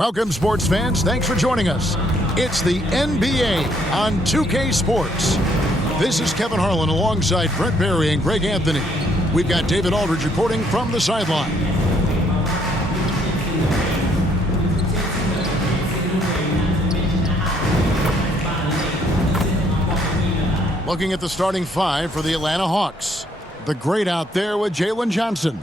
Welcome, sports fans. Thanks for joining us. It's the NBA on 2K Sports. This is Kevin Harlan alongside Brett Barry and Greg Anthony. We've got David Aldridge reporting from the sideline. Looking at the starting five for the Atlanta Hawks. The great out there with Jalen Johnson.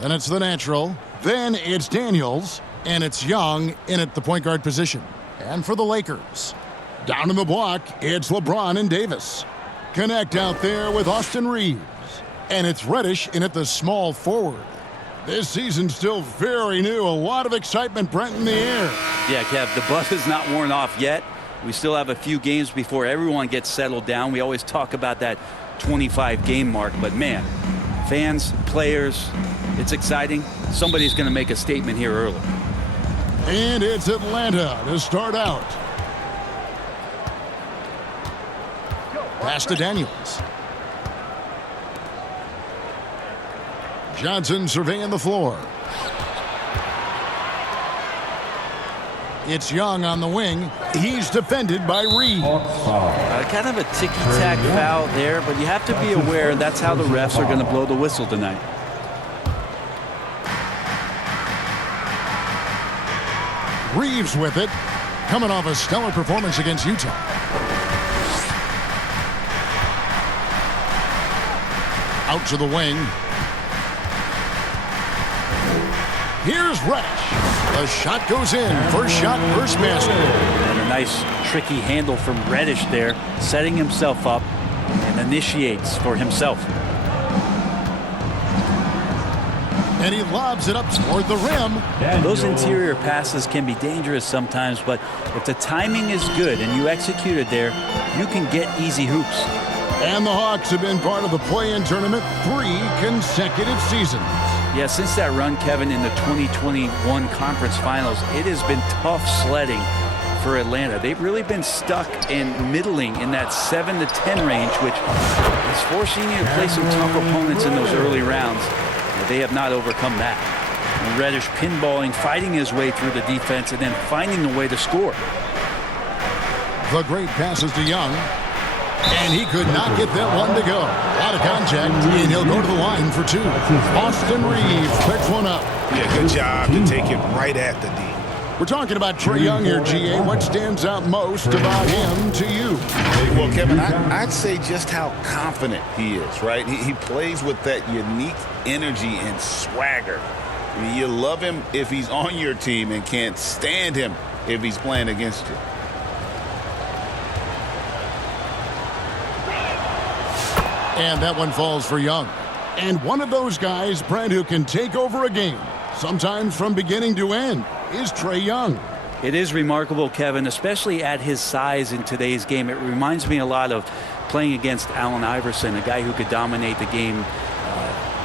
Then it's the natural. Then it's Daniels. And it's Young in at the point guard position. And for the Lakers, down in the block, it's LeBron and Davis. Connect out there with Austin Reeves. And it's Reddish in at the small forward. This season's still very new. A lot of excitement, Brent, in the air. Yeah, Kev, the buzz is not worn off yet. We still have a few games before everyone gets settled down. We always talk about that 25-game mark. But, man, fans, players, it's exciting. Somebody's going to make a statement here early. And it's Atlanta to start out. Pass to Daniels. Johnson surveying the floor. It's Young on the wing. He's defended by Reeves. Kind of a ticky-tack foul there, but you have to be aware that's how the refs are going to blow the whistle tonight. Reeves with it, coming off a stellar performance against Utah. Out to the wing. Here's Reddish. The shot goes in. First shot, first basket. And a nice, tricky handle from Reddish there, setting himself up and initiates for himself. And he lobs it up toward the rim. Those interior passes can be dangerous sometimes, but if the timing is good and you execute it there, you can get easy hoops. And the Hawks have been part of the play-in tournament 3 consecutive seasons. Yeah, since that run, Kevin, in the 2021 conference finals, it has been tough sledding for Atlanta. They've really been stuck in middling in that 7 to 10 range, which is forcing you to play some tough opponents in those early rounds. They have not overcome that. And Reddish pinballing, fighting his way through the defense, and then finding a way to score. The great passes to Young. And he could not get that one to go. Out of contact, and he'll go to the line for 2. Austin Reeves picks one up. Yeah, good job to take it right at the D. We're talking about Trae Young here, GA. What stands out most about him to you? Well, Kevin, I'd say just how confident he is, right? He plays with that unique energy and swagger. I mean, you love him if he's on your team and can't stand him if he's playing against you. And that one falls for Young. And one of those guys, Brent, who can take over a game, sometimes from beginning to end, is Trae Young. It is remarkable, Kevin, especially at his size in today's game. It reminds me a lot of playing against Allen Iverson, a guy who could dominate the game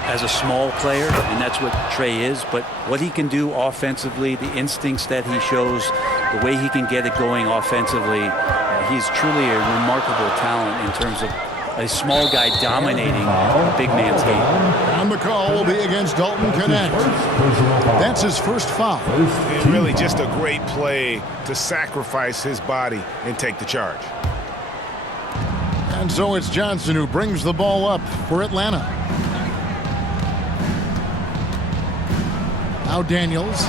as a small player, and that's what Trae is. But what he can do offensively, the instincts that he shows, the way he can get it going offensively, he's truly a remarkable talent in terms of a small guy dominating a big man's game. And the call will be against Dalton Connect. That's his first foul. It's really just a great play to sacrifice his body and take the charge. And so it's Johnson who brings the ball up for Atlanta. Now Daniels.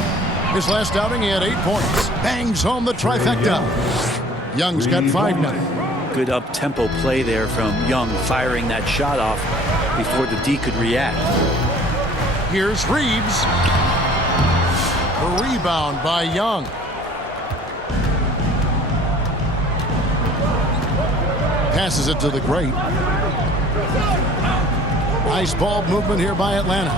His last outing, he had 8 points. Bangs home the trifecta. Young's got 5 now. Good up-tempo play there from Young, firing that shot off before the D could react. Here's Reeves. A rebound by Young. Passes it to the great. Nice ball movement here by Atlanta.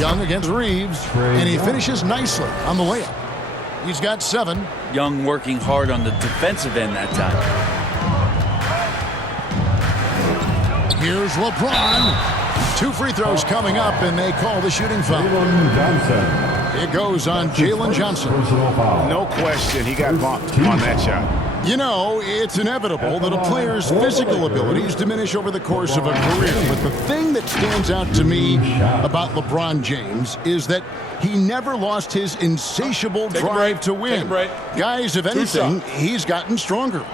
Young against Reeves, and he finishes nicely on the layup. He's got 7. Young working hard on the defensive end that time. Here's LeBron. 2 free throws coming up, and they call the shooting foul. It goes on Jalen Johnson. No question, he got bumped on that shot. You know, it's inevitable that a player's physical abilities diminish over the course of a career. But the thing that stands out to me about LeBron James is that he never lost his insatiable drive to win. Guys, if anything, he's gotten stronger.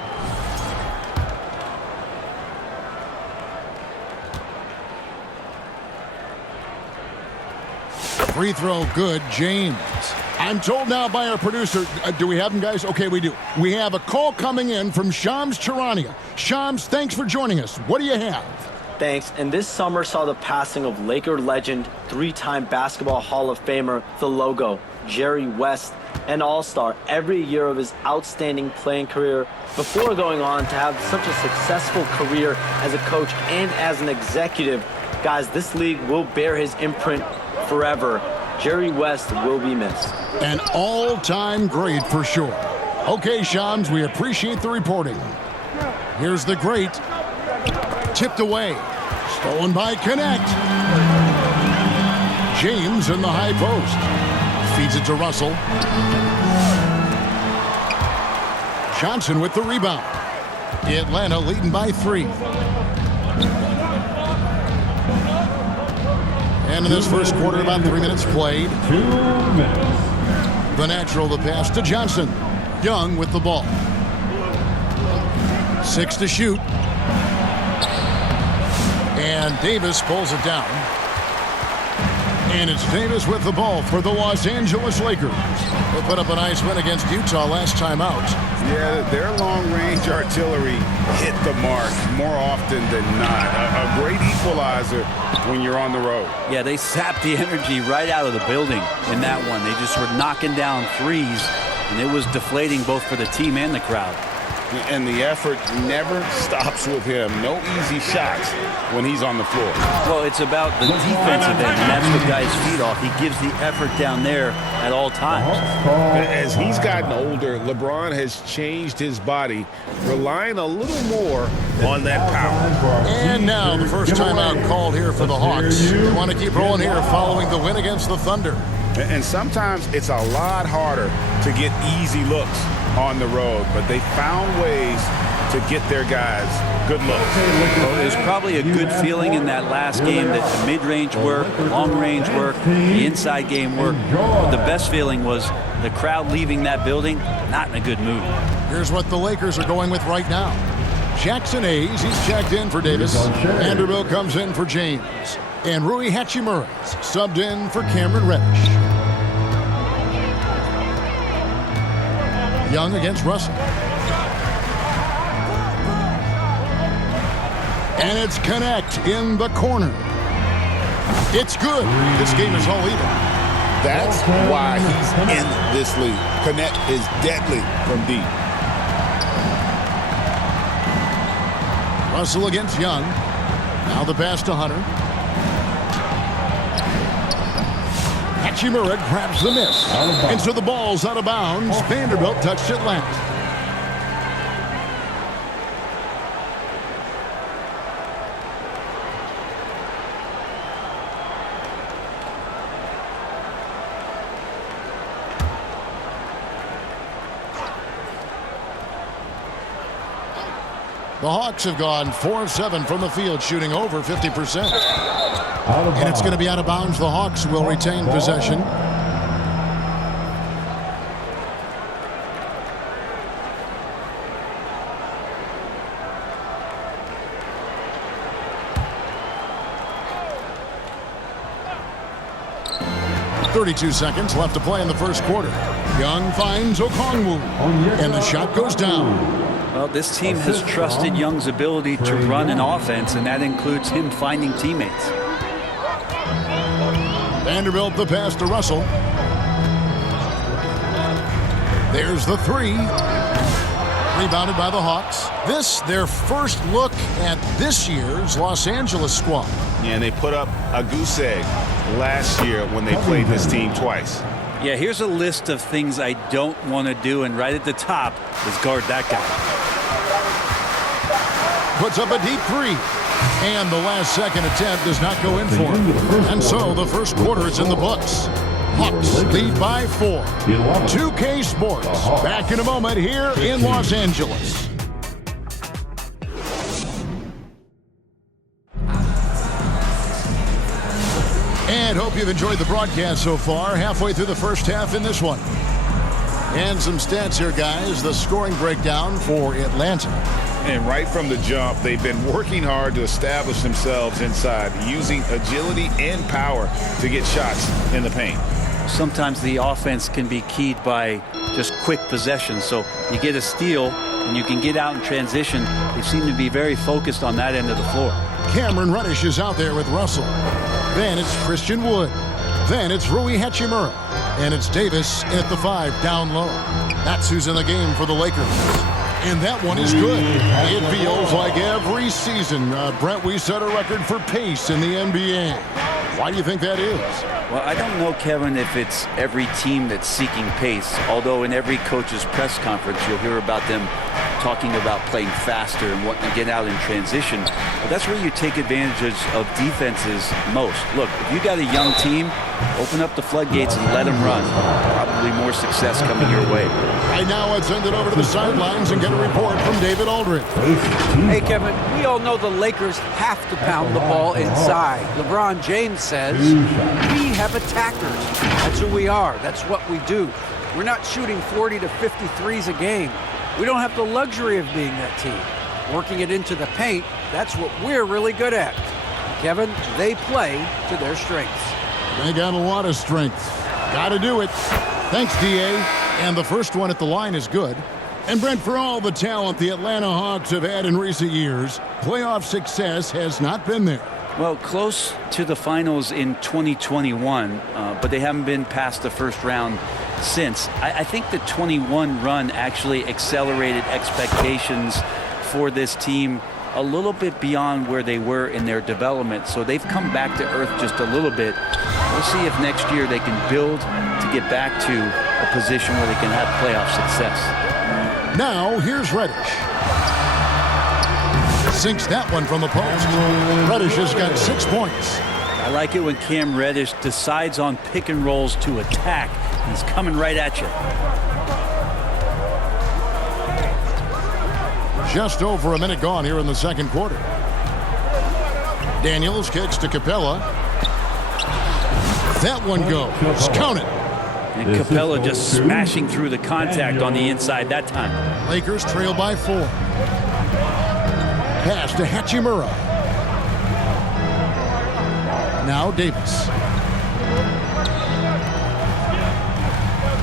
Free throw good, James. I'm told now by our producer, do we have him, guys? Okay, we do. We have a call coming in from Shams Charania. Shams, thanks for joining us. What do you have? Thanks. And this summer saw the passing of Laker legend, three-time Basketball Hall of Famer, the Logo, Jerry West, an all-star every year of his outstanding playing career before going on to have such a successful career as a coach and as an executive. Guys, this league will bear his imprint forever. Jerry West will be missed. An all-time great for sure. Okay, Shams, we appreciate the reporting. Here's the great. Tipped away. Stolen by Connect. James in the high post. Feeds it to Russell. Johnson with the rebound. Atlanta leading by 3. And in this first quarter, about 3 minutes played. 2 minutes. The natural, the pass to Johnson. Young with the ball. 6 to shoot. And Davis pulls it down. And it's Davis with the ball for the Los Angeles Lakers. They put up a nice win against Utah last time out. Yeah, their long-range artillery hit the mark more often than not. A great equalizer when you're on the road. Yeah, they sapped the energy right out of the building in that one. They just were knocking down threes, and it was deflating both for the team and the crowd. And the effort never stops with him. No easy shots when he's on the floor. Well, it's about the defensive end, and that's what guys feed off. He gives the effort down there at all times. As he's gotten older, LeBron has changed his body, relying a little more on that power. And now the first timeout called here for the Hawks. They want to keep rolling here following the win against the Thunder. And sometimes it's a lot harder to get easy looks on the road, but they found ways to get their guys good looks. Well, it was probably a good feeling in that last game that the mid-range work, long-range work, the inside game work. But the best feeling was the crowd leaving that building not in a good mood. Here's what the Lakers are going with right now. Jackson Hayes, he's checked in for Davis. Vanderbilt comes in for James. And Rui Hachimura's subbed in for Cameron Reddish. Young against Russell. And it's Connect in the corner. It's good. This game is all even. That's why he's in this league. Connect is deadly from deep. Russell against Young. Now the pass to Hunter. Hachimura grabs the miss. And so the ball's out of bounds. Vanderbilt touched it last. The Hawks have gone 4 of 7 from the field, shooting over 50%. And it's going to be out of bounds. The Hawks will retain possession. .32 seconds left to play in the first quarter. Young finds Okongwu, and the shot goes down. Well, this team has trusted Young's ability to run an offense, and that includes him finding teammates. Vanderbilt the pass to Russell. There's the 3. Rebounded by the Hawks. This, their first look at this year's Los Angeles squad. Yeah, and they put up a goose egg last year when they played this team twice. Yeah, here's a list of things I don't want to do, and right at the top is guard that guy. Puts up a deep 3. And the last second attempt does not go in for him. And so the first quarter is in the books. Hawks lead by 4. 2K Sports back in a moment here in Los Angeles. And hope you've enjoyed the broadcast so far. Halfway through the first half in this one. And some stats here, guys. The scoring breakdown for Atlanta. And right from the jump, they've been working hard to establish themselves inside, using agility and power to get shots in the paint. Sometimes the offense can be keyed by just quick possession. So you get a steal and you can get out in transition. They seem to be very focused on that end of the floor. Cameron Reddish is out there with Russell. Then it's Christian Wood. Then it's Rui Hachimura. And it's Davis in at the 5 down low. That's who's in the game for the Lakers. And that one is good. It feels like every season, Brent, we set a record for pace in the NBA. Why do you think that is? Well, I don't know, Kevin, if it's every team that's seeking pace, although in every coach's press conference you'll hear about them talking about playing faster and wanting to get out in transition. But that's where you take advantage of defenses most. Look, if you got a young team, open up the floodgates and let them run. Probably more success coming your way. Right now, let's send it over to the sidelines and get a report from David Aldridge. Hey, Kevin, we all know the Lakers have to pound the ball inside. LeBron James says, we have attackers. That's who we are. That's what we do. We're not shooting 40 to 50 threes a game. We don't have the luxury of being that team. Working it into the paint, that's what we're really good at. Kevin, they play to their strengths. They got a lot of strength. Got to do it. Thanks, D.A. And the first one at the line is good. And Brent, for all the talent the Atlanta Hawks have had in recent years, playoff success has not been there. Well, close to the finals in 2021, but they haven't been past the first round since. I think the 21 run actually accelerated expectations for this team a little bit beyond where they were in their development. So they've come back to earth just a little bit. We'll see if next year they can build to get back to a position where they can have playoff success. Now, here's Reddish. Sinks that one from the post. Reddish has got 6 points. I like it when Cam Reddish decides on pick and rolls to attack. He's coming right at you. Just over a minute gone here in the second quarter. Daniels kicks to Capella. That one goes. Count it. And Capella just smashing through the contact on the inside that time. Lakers trail by 4. Pass to Hachimura. Now Davis.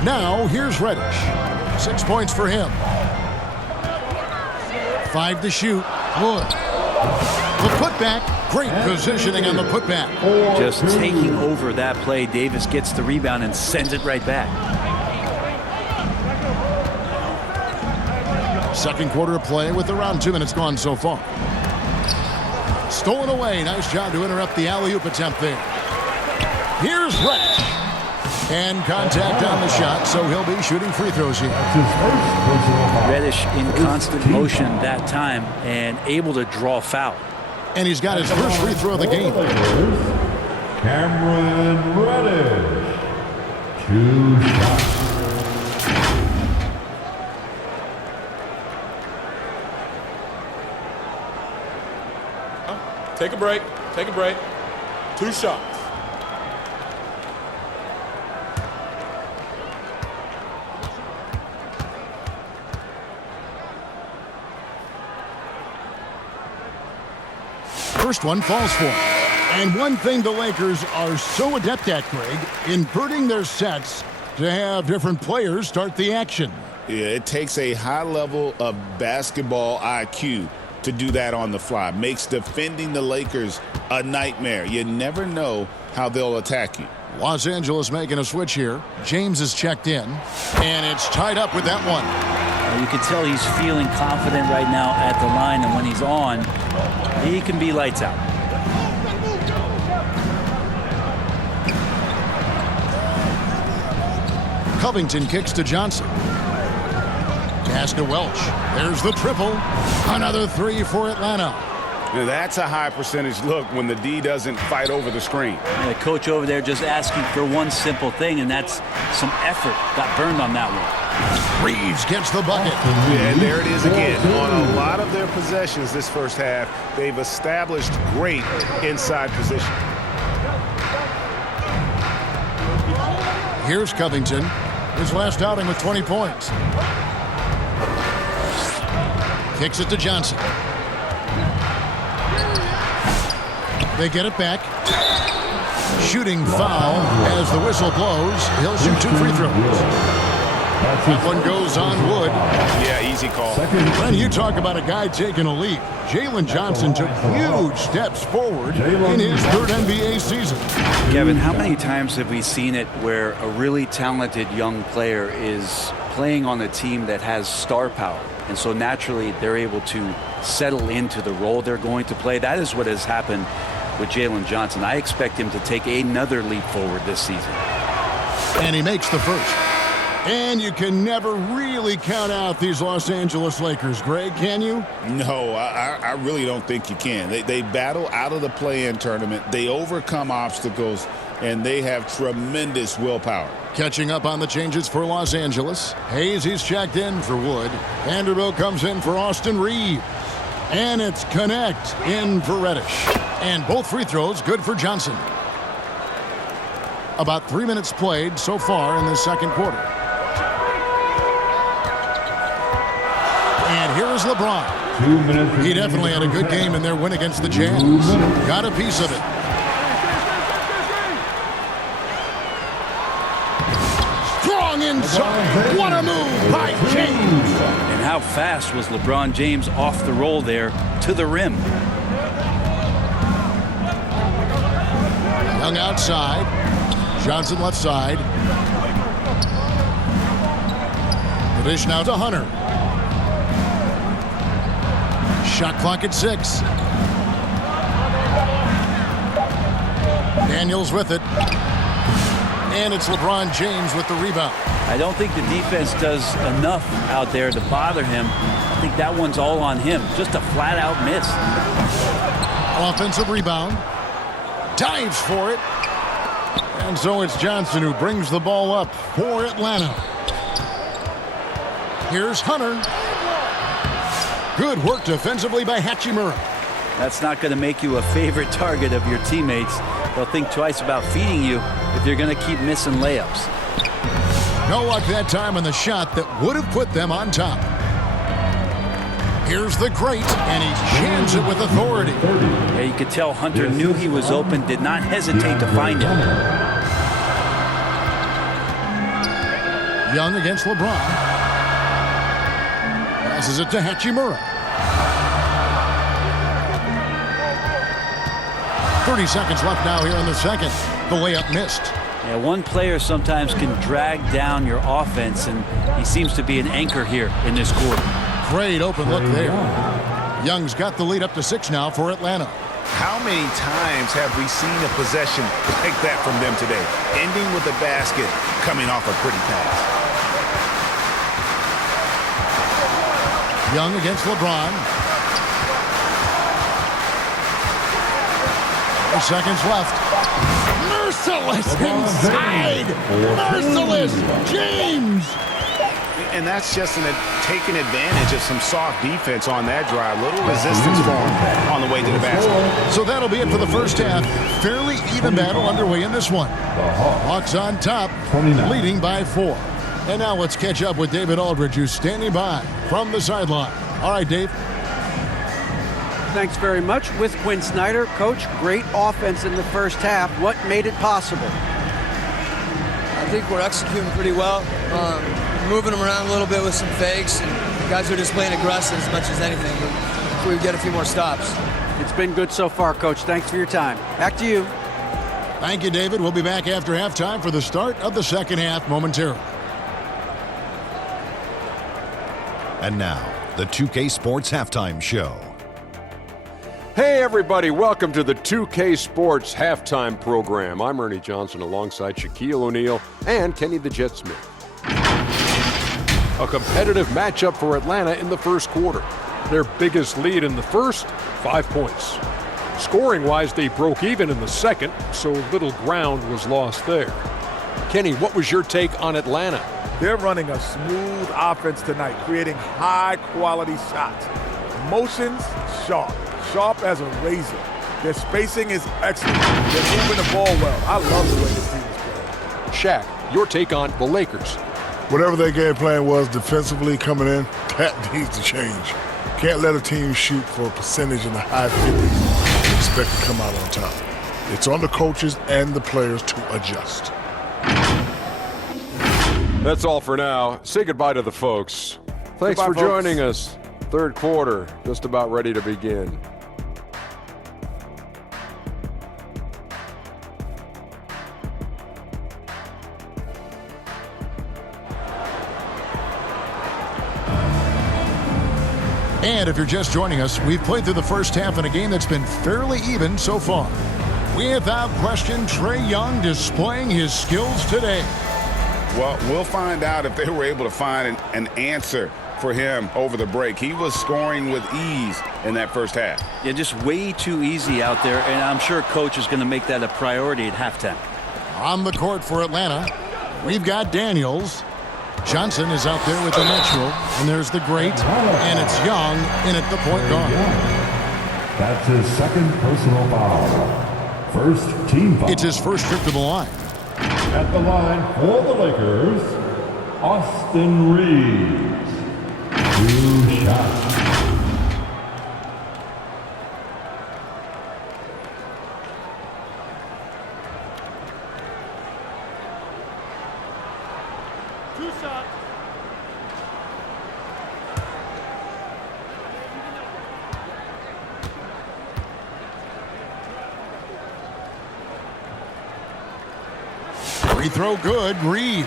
Now here's Reddish. 6 points for him. 5 to shoot. Wood. The putback. Great positioning on the putback. Just taking over that play. Davis gets the rebound and sends it right back. Second quarter of play with around 2 minutes gone so far. Stolen away. Nice job to interrupt the alley-oop attempt there. Here's Reddish. And contact on the shot, so he'll be shooting free throws here. Reddish in constant motion that time and able to draw foul. And he's got his first free throw of the game. Cameron Reddish. 2 shots. Take a break. Take a break. 2 shots. First one falls for him. And one thing the Lakers are so adept at, Greg, inverting their sets to have different players start the action. Yeah, it takes a high level of basketball IQ to do that on the fly. Makes defending the Lakers a nightmare. You never know how they'll attack you. Los Angeles making a switch here. James is checked in, and it's tied up with that one. You can tell he's feeling confident right now at the line, and when he's on, he can be lights out. Covington kicks to Johnson. Pass to Welch. There's the triple. Another 3 for Atlanta. Now, that's a high percentage look when the D doesn't fight over the screen. And the coach over there just asking for one simple thing, and that's some effort. Got burned on that one. Reeves gets the bucket. Yeah, and there it is again. On a lot of their possessions this first half, they've established great inside position. Here's Covington, his last outing with 20 points. Kicks it to Johnson. They get it back. Shooting foul as the whistle blows. He'll shoot 2 free throws. That one goes on Wood. Yeah, easy call. When you talk about a guy taking a leap, Jalen Johnson took huge steps forward in his 3rd NBA season. Kevin, how many times have we seen it where a really talented young player is playing on a team that has star power, and so naturally they're able to settle into the role they're going to play? That is what has happened with Jalen Johnson. I expect him to take another leap forward this season. And he makes the first. And you can never really count out these Los Angeles Lakers, Greg, can you? No, I really don't think you can. They battle out of the play-in tournament. They overcome obstacles, and they have tremendous willpower. Catching up on the changes for Los Angeles. Hayes, he's checked in for Wood. Vanderbilt comes in for Austin Reeves. And it's Connect in for Reddish. And both free throws good for Johnson. About 3 minutes played so far in the second quarter. And here is LeBron. 2 minutes. He definitely had a good game in their win against the Jazz. Got a piece of it. Strong inside. What a move by James. And how fast was LeBron James off the roll there to the rim? Young outside. Johnson left side. The dish now to Hunter. Shot clock at 6. Daniels with it. And it's LeBron James with the rebound. I don't think the defense does enough out there to bother him. I think that one's all on him. Just a flat-out miss. Offensive rebound. Dives for it. And so it's Johnson who brings the ball up for Atlanta. Here's Hunter. Good work defensively by Hachimura. That's not going to make you a favorite target of your teammates. They'll think twice about feeding you if you're going to keep missing layups. No luck that time on the shot that would have put them on top. Here's the great, and he jams it with authority. Yeah, you could tell Hunter knew he was open, did not hesitate to find him. Young against LeBron. Passes it to Hachimura. 30 seconds left now here in the second. The layup missed. Yeah, one player sometimes can drag down your offense, and he seems to be an anchor here in this quarter. Great open look there. Young's got the lead up to 6 now for Atlanta. How many times have we seen a possession like that from them today? Ending with a basket, coming off a pretty pass. Young against LeBron. 4 seconds left. Merciless inside. Merciless James. And that's just taking advantage of some soft defense on that drive. Little resistance for him on the way to the basket. So that'll be it for the first half. Fairly even battle underway in this one. Hawks on top, leading by 4. And now let's catch up with David Aldridge, who's standing by from the sideline. All right, Dave. Thanks very much. With Quinn Snyder, Coach, great offense in the first half. What made it possible? I think we're executing pretty well. Moving them around a little bit with some fakes. And guys are just playing aggressive as much as anything. But we get a few more stops. It's been good so far, Coach. Thanks for your time. Back to you. Thank you, David. We'll be back after halftime for the start of the second half momentarily. And now, the 2K Sports Halftime Show. Hey everybody, welcome to the 2K Sports Halftime Program. I'm Ernie Johnson alongside Shaquille O'Neal and Kenny the Jet Smith. A competitive matchup for Atlanta in the first quarter. Their biggest lead in the first 5 points. Scoring-wise, they broke even in the second, so little ground was lost there. Kenny, what was your take on Atlanta? They're running a smooth offense tonight, creating high-quality shots. Motions, sharp. Sharp as a razor. Their spacing is excellent. They're moving the ball well. I love the way this team is playing. Shaq, your take on the Lakers. Whatever their game plan was defensively coming in, that needs to change. Can't let a team shoot for a percentage in the high 50s and expect to come out on top. It's on the coaches and the players to adjust. That's all for now. Say goodbye to the folks. Thanks for joining us. Third quarter, just about ready to begin. And if you're just joining us, we've played through the first half in a game that's been fairly even so far. Without question, Trae Young displaying his skills today. Well, we'll find out if they were able to find an answer for him over the break. He was scoring with ease in that first half. Yeah, just way too easy out there, and I'm sure coach is going to make that a priority at halftime. On the court for Atlanta, we've got Daniels. Johnson is out there with the natural, and there's the great, and it's Young in at the point guard. That's his second personal foul. First team foul. It's his first trip to the line. At the line for the Lakers, Austin Reeves. 2 shots. Free throw good, Reeves.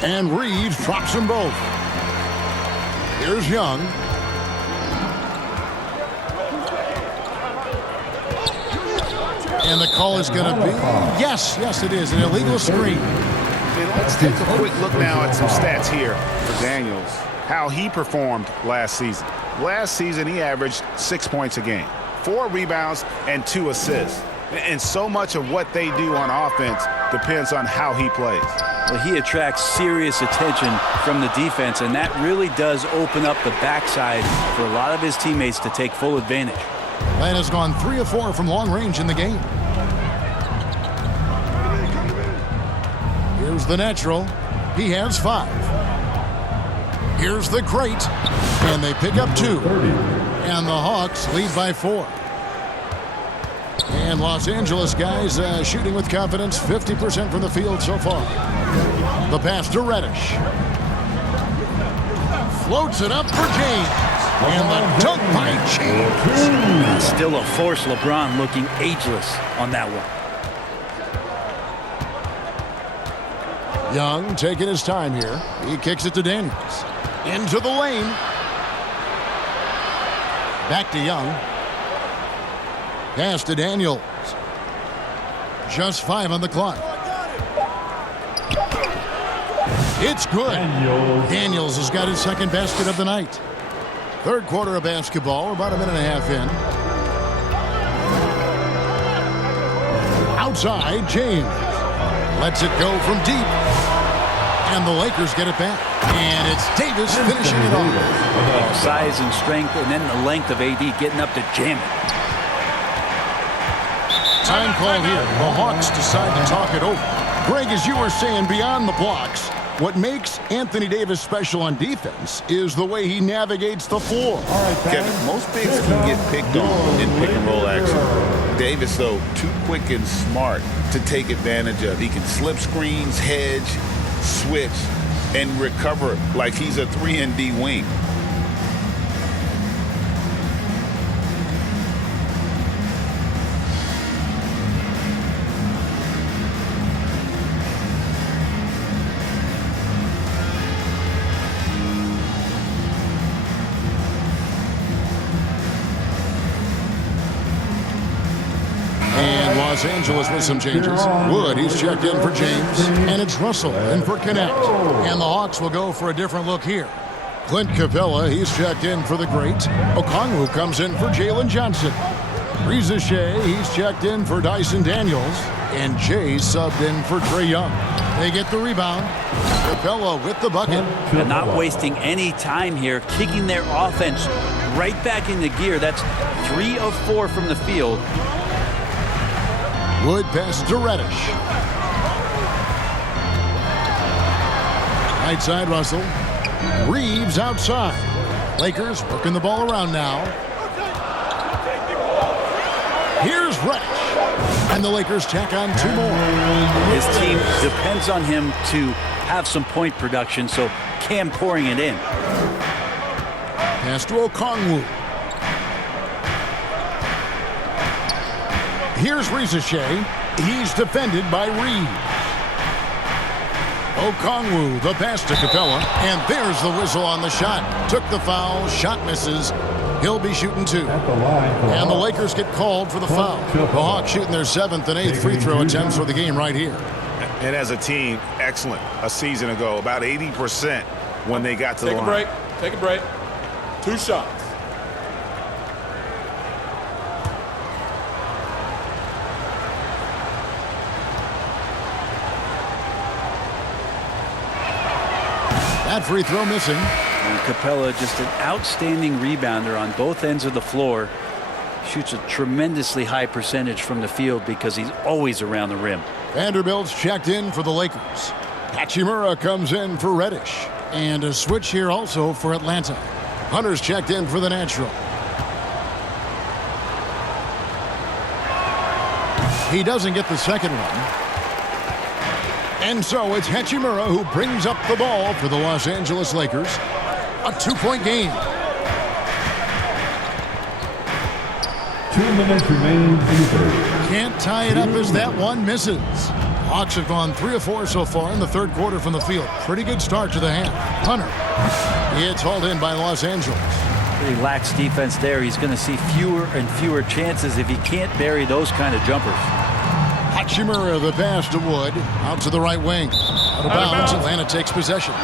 And Reeves drops them both. Here's Young. And the call is going to be, yes, it is, an illegal screen. And let's take a quick look now at some stats here for Daniels. How he performed last season. Last season, he averaged 6 points a game, 4 rebounds, and 2 assists. And so much of what they do on offense depends on how he plays. Well, he attracts serious attention from the defense, and that really does open up the backside for a lot of his teammates to take full advantage. Atlanta's gone 3 of 4 from long range in the game. Here's the natural. He has 5. Here's the great. And they pick up 2. And the Hawks lead by 4. And Los Angeles guys shooting with confidence, 50% from the field so far. The pass to Reddish. Floats it up for James. And the dunk by James. Still a force. LeBron looking ageless on that one. Young taking his time here. He kicks it to Daniels. Into the lane. Back to Young. Pass to Daniels. Just 5 on the clock. It's good. Daniels has got his second basket of the night. Third quarter of basketball. We're about a minute and a half in. Outside, James. Lets it go from deep. And the Lakers get it back. And it's Davis finishing it off. Size and strength, and then the length of AD getting up to jam it. Time call here. The Hawks decide to talk it over. Greg, as you were saying, beyond the blocks, what makes Anthony Davis special on defense is the way he navigates the floor. Kevin, most bigs can get picked on in pick and roll action. Davis, though, too quick and smart to take advantage of. He can slip screens, hedge, switch, and recover like he's a 3-and-D wing. Los Angeles with some changes. Wood, he's checked in for James. And it's Russell in for Connect. And the Hawks will go for a different look here. Clint Capella, he's checked in for the great. Okongwu comes in for Jalen Johnson. Reza Shea, he's checked in for Dyson Daniels. And Jay subbed in for Trae Young. They get the rebound. Capella with the bucket. And not wasting any time here, kicking their offense right back into gear. That's 3 of 4 from the field. Wood pass to Reddish. Right side, Russell. Reeves outside. Lakers working the ball around now. Here's Reddish. And the Lakers tack on 2 more. His team depends on him to have some point production, so Cam pouring it in. Pass to Okongwu. Here's Reza Shea. He's defended by Reeves. Okongwu, the pass to Capella. And there's the whistle on the shot. Took the foul. Shot misses. He'll be shooting 2. And the Lakers get called for the foul. The Hawks shooting their 7th and 8th free throw attempts for the game right here. And as a team, excellent. A season ago, about 80% when they got to the line. Take a break. 2 shots. That free throw missing. And Capella, just an outstanding rebounder on both ends of the floor. Shoots a tremendously high percentage from the field because he's always around the rim. Vanderbilt's checked in for the Lakers. Hachimura comes in for Reddish. And a switch here also for Atlanta. Hunter's checked in for the Natural. He doesn't get the second one. And so it's Hachimura who brings up the ball for the Los Angeles Lakers. A 2-point game. 2 minutes remaining in the third. Can't tie it up as that one misses. Hawks have gone 3 of 4 so far in the third quarter from the field. Pretty good start to the half. Hunter. It's hauled in by Los Angeles. Pretty lax defense there. He's going to see fewer and fewer chances if he can't bury those kind of jumpers. Hachimura, the pass to Wood. Out to the right wing. Out of bounds. Atlanta takes possession.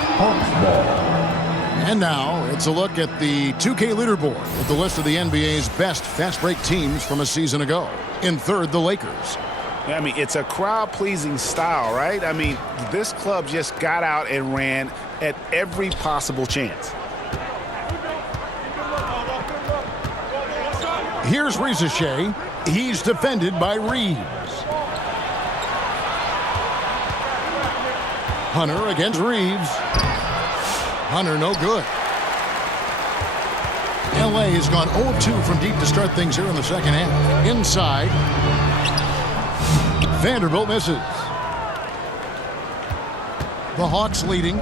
And now it's a look at the 2K leaderboard with the list of the NBA's best fast break teams from a season ago. In third, the Lakers. I mean, it's a crowd-pleasing style, right? I mean, this club just got out and ran at every possible chance. Here's Reza Shea. He's defended by Reeves. Hunter against Reeves. Hunter no good. LA has gone 0 of 2 from deep to start things here in the second half. Inside. Vanderbilt misses. The Hawks leading.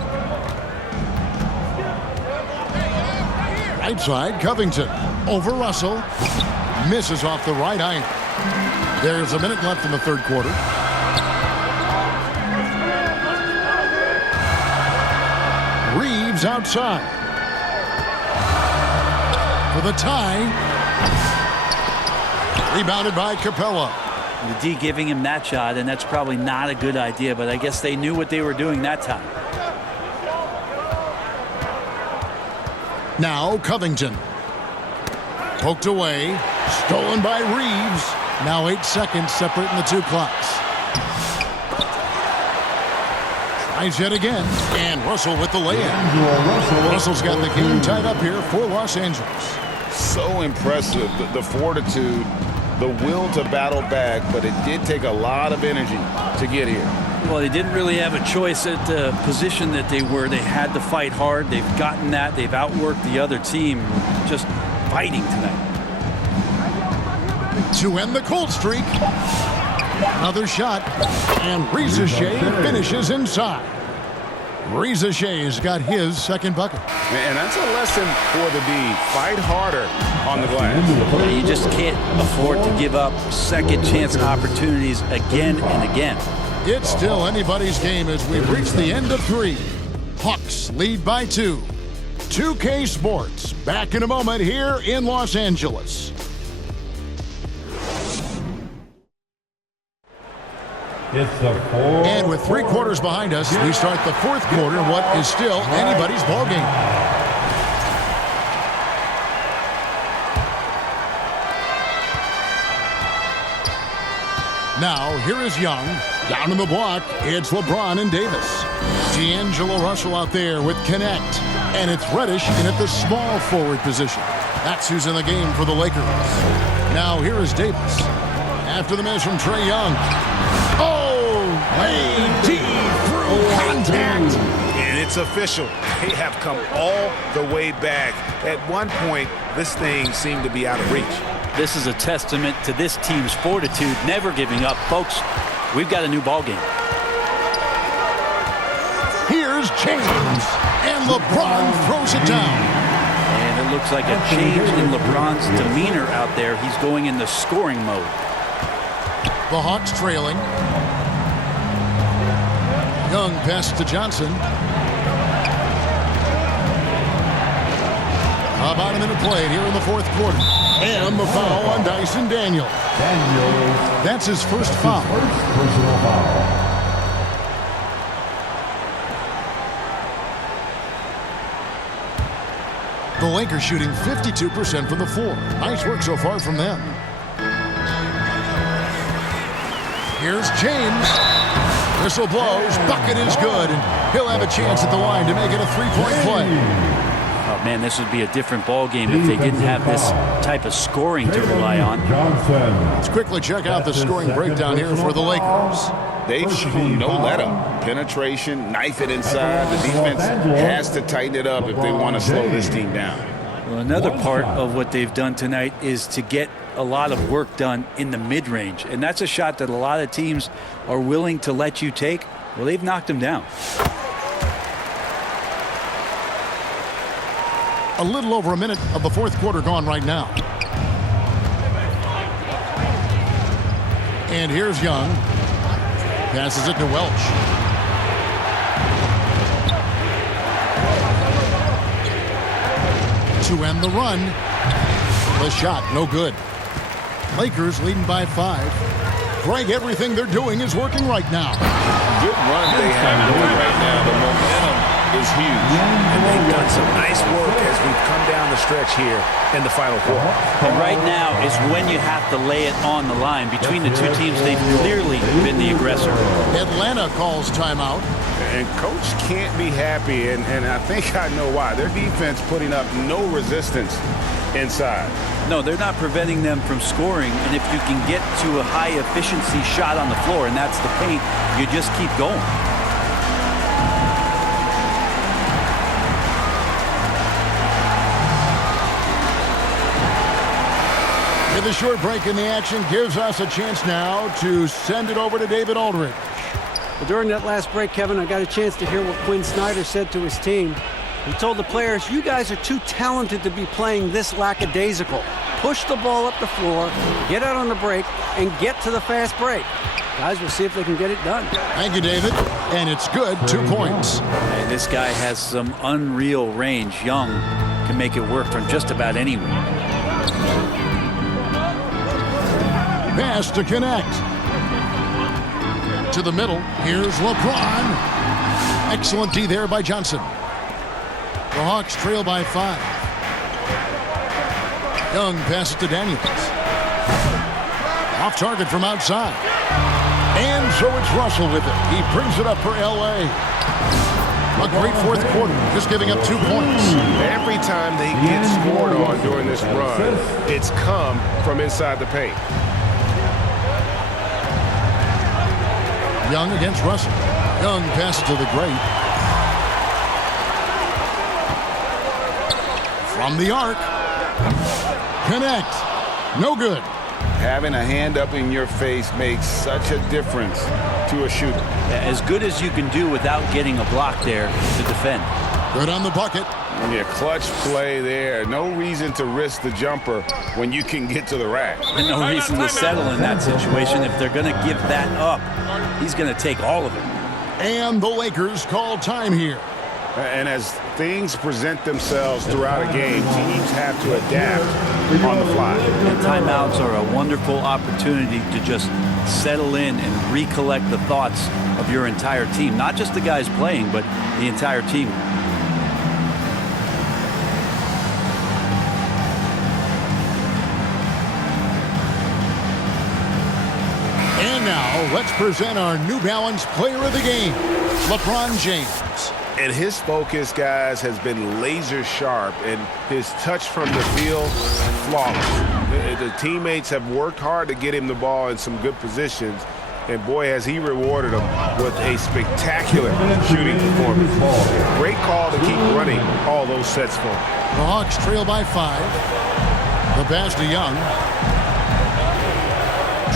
Right side, Covington. Over Russell. Misses off the right iron. There's a minute left in the third quarter. Reeves outside. For the tie. Rebounded by Capella. The D giving him that shot, and that's probably not a good idea, but I guess they knew what they were doing that time. Now Covington. Poked away. Stolen by Reeves. Now 8 seconds separating the 2 clocks. Tries yet again. And Russell with the lay-in. Russell's got the game tied up here for Los Angeles. So impressive, the fortitude, the will to battle back, but it did take a lot of energy to get here. Well, they didn't really have a choice at the position that they were. They had to fight hard. They've gotten that. They've outworked the other team. Just fighting tonight. To end the cold streak. Another shot. And Reza Shea finishes inside. Reza Shea's got his second bucket. And that's a lesson for the D. Fight harder on the glass. You just can't afford to give up second chance opportunities again and again. It's still anybody's game as we've reached the end of 3. Hawks lead by 2. 2K Sports back in a moment here in Los Angeles. It's the fourth. And with 3 quarters behind us, we start the 4th quarter in what is still anybody's ball game. Now, here is Young. Down in the block, it's LeBron and Davis. D'Angelo Russell out there with Connect. And it's Reddish in at the small forward position. That's who's in the game for the Lakers. Now, here is Davis. After the miss from Trae Young. Oh, way deep through contact. And it's official. They have come all the way back. At one point, this thing seemed to be out of reach. This is a testament to this team's fortitude, never giving up. Folks, we've got a new ball game. Here's James, and LeBron throws it down. And it looks like a change in LeBron's demeanor out there. He's going into scoring mode. The Hawks trailing. Young pass to Johnson. About a minute played here in the 4th quarter. And the foul on Dyson Daniels. That's his first foul. Personal foul. The Lakers shooting 52% from the floor. Nice work so far from them. Here's James. Whistle blows. Bucket is good. And he'll have a chance at the line to make it a 3-point play. Oh, man, this would be a different ball game if they didn't have this type of scoring to rely on. Let's quickly check out the scoring breakdown here for the Lakers. They've shown no let-up. Penetration, knife it inside. The defense has to tighten it up if they want to slow this team down. Well, another part of what they've done tonight is to get a lot of work done in the mid-range. And that's a shot that a lot of teams are willing to let you take. Well, they've knocked them down. A little over a minute of the 4th quarter gone right now. And here's Young. Passes it to Welch. To end the run. The shot, no good. Lakers leading by 5. Greg, everything they're doing is working right now. Good run they have going right now. The momentum is huge. And they've done some nice work as we've come down the stretch here in the final quarter. And right now is when you have to lay it on the line. Between the two teams, they've clearly been the aggressor. Atlanta calls timeout. And Coach can't be happy, and I think I know why. Their defense putting up no resistance inside. No, they're not preventing them from scoring. And if you can get to a high-efficiency shot on the floor, and that's the paint, you just keep going. With a short break in the action gives us a chance now to send it over to David Aldridge. Well, during that last break, Kevin, I got a chance to hear what Quinn Snyder said to his team. He told the players, you guys are too talented to be playing this lackadaisical. Push the ball up the floor, get out on the break, and get to the fast break. Guys, we'll see if they can get it done. Thank you, David. And it's good, 2 points. And this guy has some unreal range. Young can make it work from just about anywhere. Pass to Connect. To the middle. Here's LeBron. Excellent D there by Johnson. The Hawks trail by 5. Young passes to Daniels. Off target from outside. And so it's Russell with it. He brings it up for L.A. A great 4th quarter, just giving up 2 points. Every time they get scored on during this run, it's come from inside the paint. Young against Russell. Young passes to the great. From the arc. Connect. No good. Having a hand up in your face makes such a difference to a shooter. As good as you can do without getting a block there to defend. Good on the bucket. Yeah, clutch play there. No reason to risk the jumper when you can get to the rack. And no reason to settle in that situation. If they're going to give that up, he's going to take all of it. And the Lakers call time here. And as things present themselves throughout a game, teams have to adapt on the fly. And timeouts are a wonderful opportunity to just settle in and recollect the thoughts of your entire team. Not just the guys playing, but the entire team. And now, let's present our New Balance Player of the Game, LeBron James. And his focus, guys, has been laser sharp, and his touch from the field, flawless. The teammates have worked hard to get him the ball in some good positions, and boy, has he rewarded them with a spectacular shooting performance. Great call to keep running all those sets for him. The Hawks trail by 5. The pass to Young.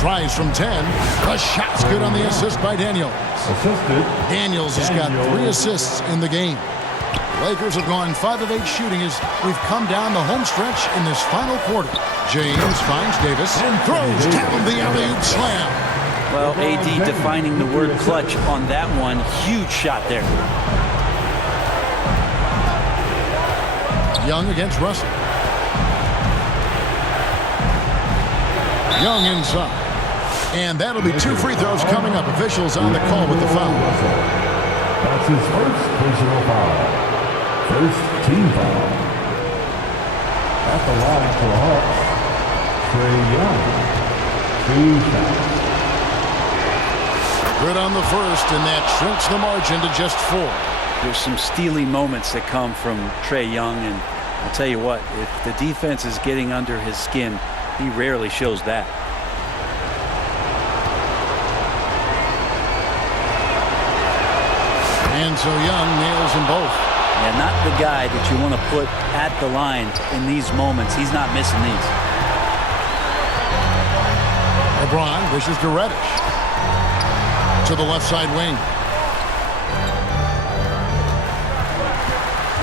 Tries from 10. The shot's good on the assist by Daniels. Daniels has got 3 assists in the game. Lakers have gone 5 of 8 shooting as we've come down the home stretch in this final quarter. James finds Davis and throws down the alley-oop slam. Well, AD defining the word clutch on that one. Huge shot there. Young against Russell. Young inside. And that'll be 2 free throws coming up. Officials on the call with the foul. That's his first personal foul. First team foul. At the line for the Hawks, Trae Young. 2 shots. Good on the first, and that shrinks the margin to just 4. There's some steely moments that come from Trae Young, and I'll tell you what, if the defense is getting under his skin, he rarely shows that. And so Young nails them both. Yeah, not the guy that you want to put at the line in these moments. He's not missing these. LeBron dishes to Reddish. To the left side wing.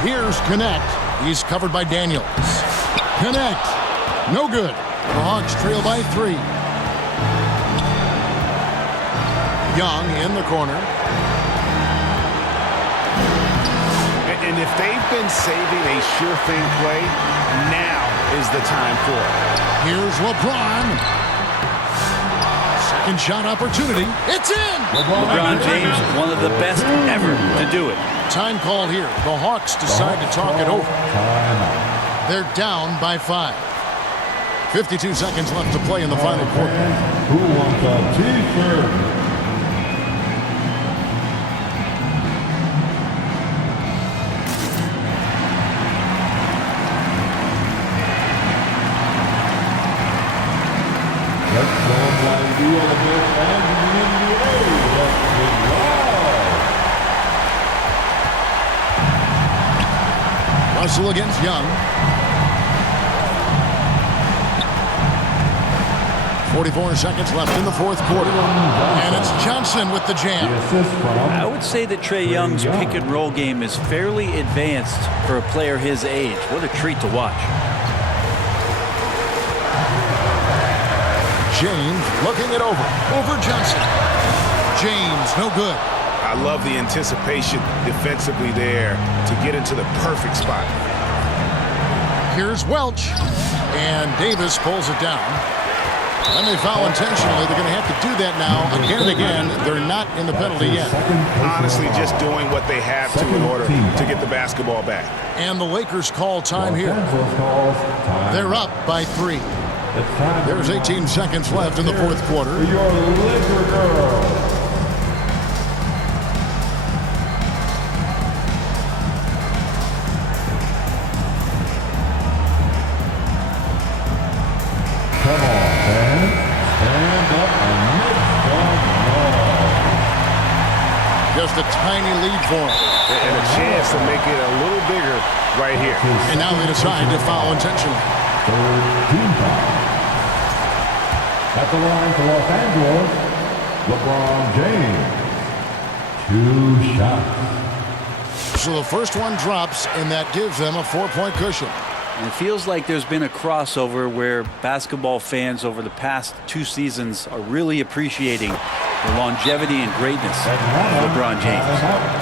Here's Connect. He's covered by Daniels. Connect. No good. The Hawks trail by 3. Young in the corner. And if they've been saving a sure thing play, now is the time for it. Here's LeBron. Second shot opportunity. It's in! LeBron James, one of the best ever to do it. Time called here. The Hawks decide to talk it over. They're down by 5. 52 seconds left to play in the final quarter. Who wants a t-shirt? Russell against Young. 44 seconds left in the fourth quarter. And it's Johnson with the jam. I would say that Trae Young's pick and roll game is fairly advanced for a player his age. What a treat to watch. James looking it over Johnson. James, no good. I love the anticipation defensively there to get into the perfect spot. Here's Welch. And Davis pulls it down. And they foul intentionally. They're going to have to do that now again and again. They're not in the penalty yet. Honestly, just doing what they have to in order to get the basketball back. And the Lakers call time here. They're up by 3. There's 18 seconds left in the fourth quarter. Your Laker girl. Come on, man. Stand up and make some noise. Just a tiny lead for him. And a chance to make it a little bigger right here. And now they decide to foul intentionally. Third team foul. At the line for Los Angeles, LeBron James. 2 shots. So the first one drops, and that gives them a 4-point cushion. And it feels like there's been a crossover where basketball fans over the past 2 seasons are really appreciating the longevity and greatness of LeBron James.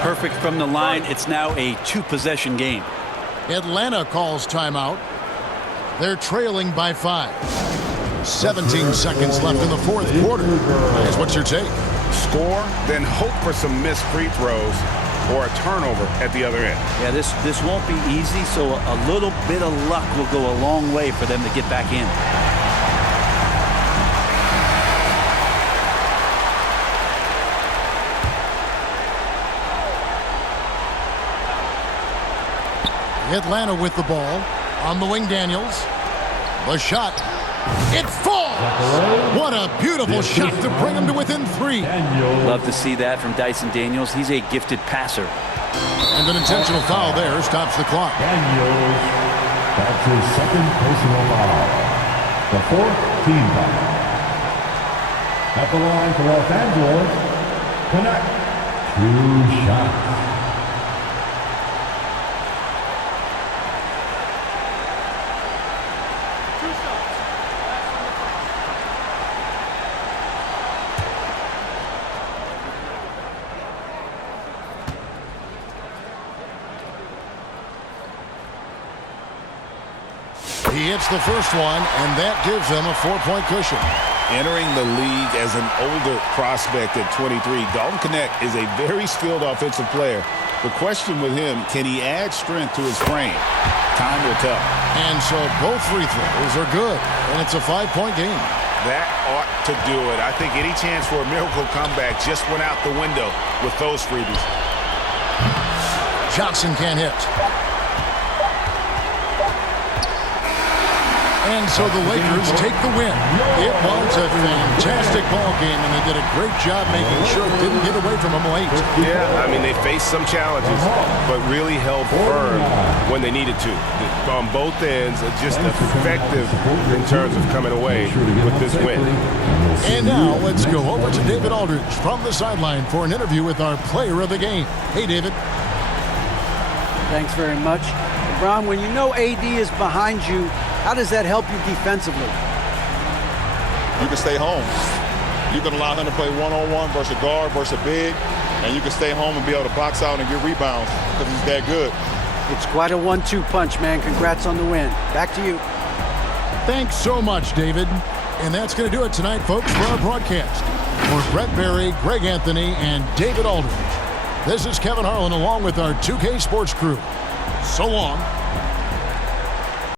Perfect from the line. It's now a 2-possession game. Atlanta calls timeout. They're trailing by 5. 17 seconds left in the fourth quarter. Guys, what's your take? Score, then hope for some missed free throws or a turnover at the other end. Yeah, this won't be easy, so a little bit of luck will go a long way for them to get back in. Atlanta with the ball. On the wing, Daniels. The shot. It falls! What a beautiful shot to bring him to within 3. Love to see that from Dyson Daniels. He's a gifted passer. And an intentional foul there stops the clock. Daniels, that's his second personal foul. The 4th team foul. At the line for Los Angeles, connect 2 shots. He hits the first one, and that gives him a 4-point cushion. Entering the league as an older prospect at 23, Dalton Knecht is a very skilled offensive player. The question with him, can he add strength to his frame? Time will tell. And so both free throws are good, and it's a 5-point game. That ought to do it. I think any chance for a miracle comeback just went out the window with those freebies. Johnson can't hit. And so the Lakers take the win. It was a fantastic ball game, and they did a great job making sure it didn't get away from them late. Yeah, I mean, they faced some challenges, but really held firm when they needed to. On both ends, just effective in terms of coming away with this win. And now let's go over to David Aldridge from the sideline for an interview with our player of the game. Hey, David. Thanks very much. LeBron, when you know AD is behind you, how does that help you defensively? You can stay home. You can allow him to play one-on-one versus a guard versus a big, and you can stay home and be able to box out and get rebounds because he's that good. It's quite a 1-2 punch, man. Congrats on the win. Back to you. Thanks so much, David. And that's going to do it tonight, folks, for our broadcast. For Brett Berry, Greg Anthony, and David Aldridge, this is Kevin Harlan along with our 2K Sports crew. So long.